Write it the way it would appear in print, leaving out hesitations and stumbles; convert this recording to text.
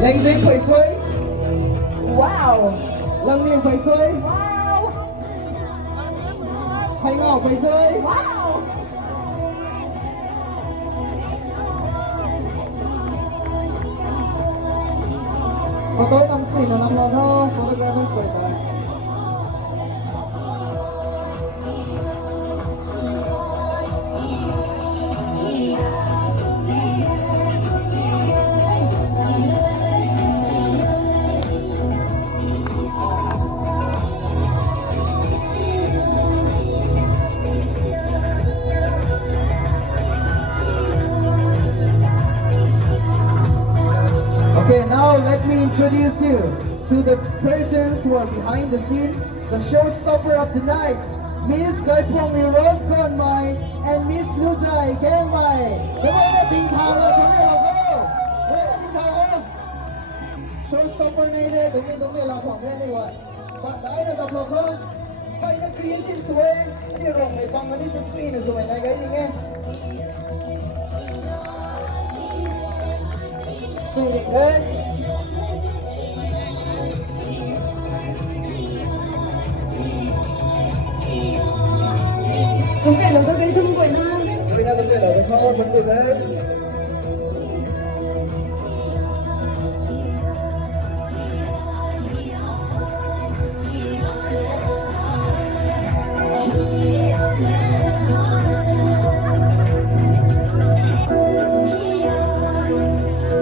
Lành dính phải xuôi. Wow. Lăng miệng phải xuôi. Wow. Hay ngỏ phải xuôi. Wow. Có tối năm xỉ là năm lò thôi. Photographers phải tới. Okay, now let me introduce you to the persons who are behind the scene, the showstopper of tonight, Miss Phwam Rose Gaan-Ngai and Miss Gaan-Ngai. Các bạn đã tìm thảo là chúng mình học đâu? Các bạn đã tìm thảo không? Showstopper này đây, đúng là khoảng đây này vậy. Bạn đã là tập hợp không? Vậy là creative sway. Đi Rongmei bằng cái sự scene rồi này cái gì nghe? Suy định đấy. Đúng kể là tôi gây thương quỷ nào. Vì nào tôi kể là được không? Vẫn được đấy.